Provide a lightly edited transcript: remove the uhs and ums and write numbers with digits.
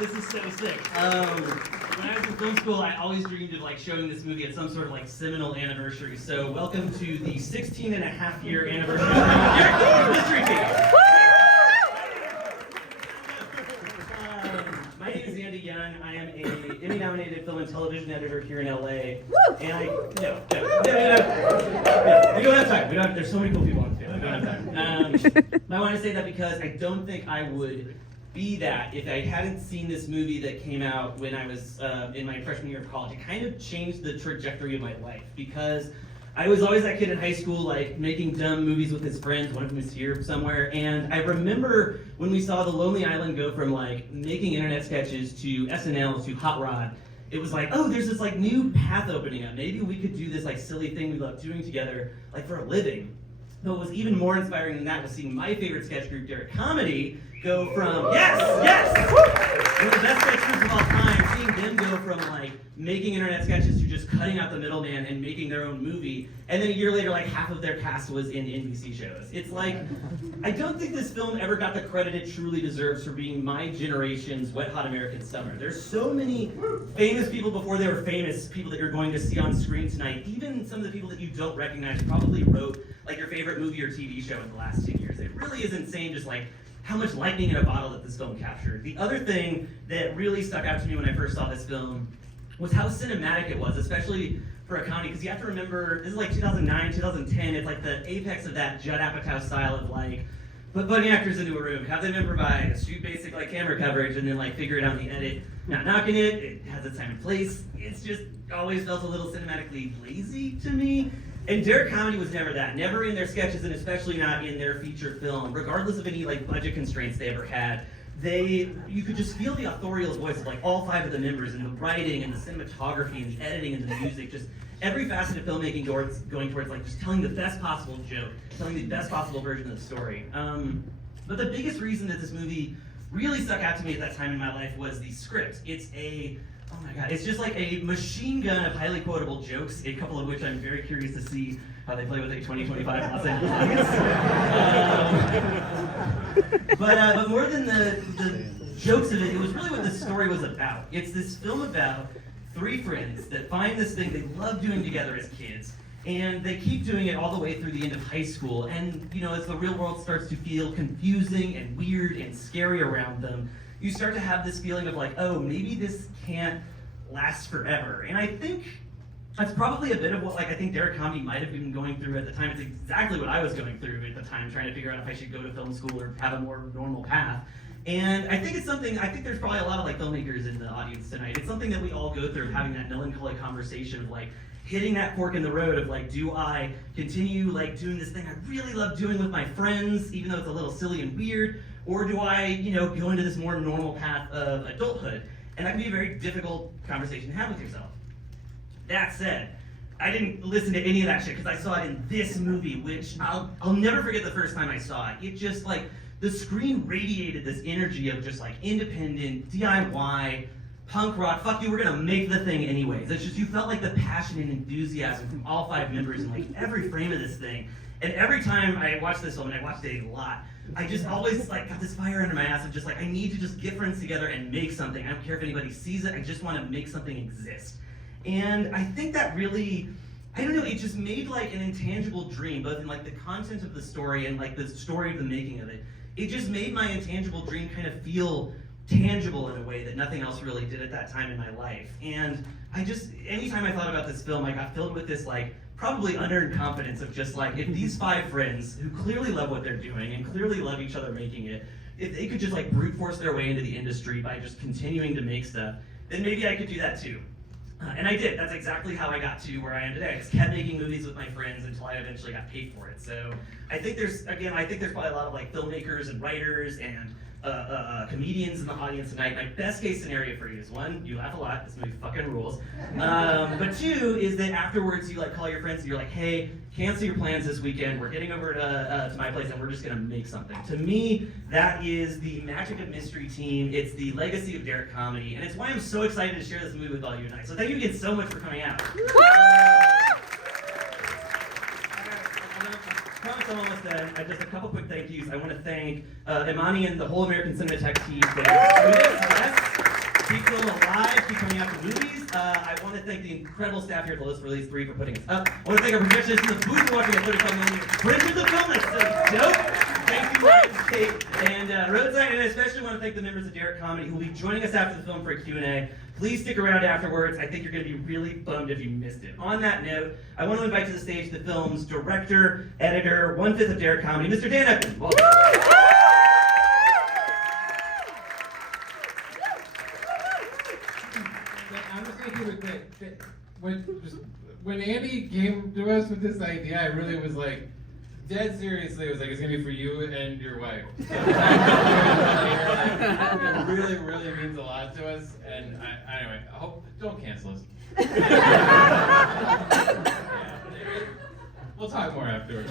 This is so sick. When I was in film school, I always dreamed of like showing this movie at some sort of like seminal anniversary. So welcome to the 16-and-a-half-year anniversary of Mystery Team. My name is Andy Young. I am a Emmy-nominated film and television editor here in LA. And we don't have time. There's so many cool people on the field. We don't have time. I want to say that because I don't think I would be that if I hadn't seen this movie that came out when I was in my freshman year of college. It kind of changed the trajectory of my life because I was always that kid in high school, like making dumb movies with his friends. One of them is here somewhere. And I remember when we saw The Lonely Island go from like making internet sketches to SNL to Hot Rod. It was like, oh, there's this like new path opening up. Maybe we could do this like silly thing we love doing together, like for a living. But what was even more inspiring than that was seeing my favorite sketch group, DERRICK Comedy, go from one of the best sketch groups of all time, seeing them go from like making internet sketches to just cutting out the middleman and making their own movie. And then a year later, like half of their cast was in NBC shows. It's like, I don't think this film ever got the credit it truly deserves for being my generation's Wet Hot American Summer. There's so many famous people before they were famous, people that you're going to see on screen tonight. Even some of the people that you don't recognize probably wrote like your favorite movie or TV show in the last 10 years. It really is insane just like how much lightning in a bottle that this film captured. The other thing that really stuck out to me when I first saw this film was how cinematic it was, especially for a comedy, because you have to remember, this is like 2009, 2010, it's like the apex of that Judd Apatow style of like, put funny actors into a room, have them improvise, shoot basic like camera coverage, and then like figure it out in the edit. Not knocking it, it has its time and place. It's just always felt a little cinematically lazy to me. And DERRICK Comedy was never that, never in their sketches and especially not in their feature film, regardless of any like budget constraints they ever had. You could just feel the authorial voice of like all five of the members and the writing and the cinematography and the editing and the music, just every facet of filmmaking going towards like just telling the best possible joke, telling the best possible version of the story. But the biggest reason that this movie really stuck out to me at that time in my life was the script. Oh my god, it's just like a machine gun of highly quotable jokes, a couple of which I'm very curious to see how they play with a 2025 Los Angeles audience. But more than the jokes of it, it was really what the story was about. It's this film about three friends that find this thing they love doing together as kids, and they keep doing it all the way through the end of high school. And you know, as the real world starts to feel confusing and weird and scary around them, you start to have this feeling of like, oh, maybe this can't last forever. And I think that's probably a bit of what like I think DERRICK Comedy might have been going through at the time. It's exactly what I was going through at the time, trying to figure out if I should go to film school or have a more normal path. And I think there's probably a lot of like filmmakers in the audience tonight. It's something that we all go through, having that melancholy conversation of like hitting that fork in the road of like, do I continue like doing this thing I really love doing with my friends, even though it's a little silly and weird, or do I, you know, go into this more normal path of adulthood? And that can be a very difficult conversation to have with yourself. That said, I didn't listen to any of that shit because I saw it in this movie, which I'll never forget the first time I saw it. It just like, the screen radiated this energy of just like independent, DIY, punk rock, fuck you, we're gonna make the thing anyways. It's just, you felt like the passion and enthusiasm from all five members in like every frame of this thing. And every time I watched this film, and I watched it a lot, I just always like got this fire under my ass of just like, I need to just get friends together and make something. I don't care if anybody sees it, I just wanna make something exist. And I think that really, I don't know, it just made like an intangible dream, both in like the content of the story and like the story of the making of it. It just made my intangible dream kind of feel tangible in a way that nothing else really did at that time in my life. And I just, anytime I thought about this film, I got filled with this like, probably unearned confidence of just like, if these five friends who clearly love what they're doing and clearly love each other making it, if they could just like brute force their way into the industry by just continuing to make stuff, then maybe I could do that too. And I did. That's exactly how I got to where I am today. I just kept making movies with my friends until I eventually got paid for it. So I think there's probably a lot of like filmmakers and writers and comedians in the audience tonight. My best case scenario for you is one, you laugh a lot, this movie fucking rules. But two is that afterwards you like call your friends and you're like, hey, cancel your plans this weekend, we're getting over to my place and we're just gonna make something. To me, that is the magic of Mystery Team, it's the legacy of DERRICK Comedy, and it's why I'm so excited to share this movie with all you tonight. So thank you again so much for coming out. I'm almost done. Just a couple quick thank yous. I want to thank Imani and the whole American Cinematheque team. Yes. Keep film alive, keep coming out to movies. I want to thank the incredible staff here at the Los Feliz 3 for putting us up. I want to thank our projectionists in the booth for watching a 35mm print of the film. That's so dope. Thank you, Lionsgate and Roadside, and I especially want to thank the members of DERRICK Comedy who will be joining us after the film for a Q&A. Please stick around afterwards. I think you're going to be really bummed if you missed it. On that note, I want to invite to the stage the film's director, editor, 1/5 of DERRICK Comedy, Mr. Dan Upton. Welcome. I'm just going to keep it quick. When Andy came to us with this idea, I really was like, dead seriously, it was like, it's going to be for you and your wife. So, it really, really means a lot to us. And anyway, I hope, don't cancel us. Yeah, we'll talk more afterwards.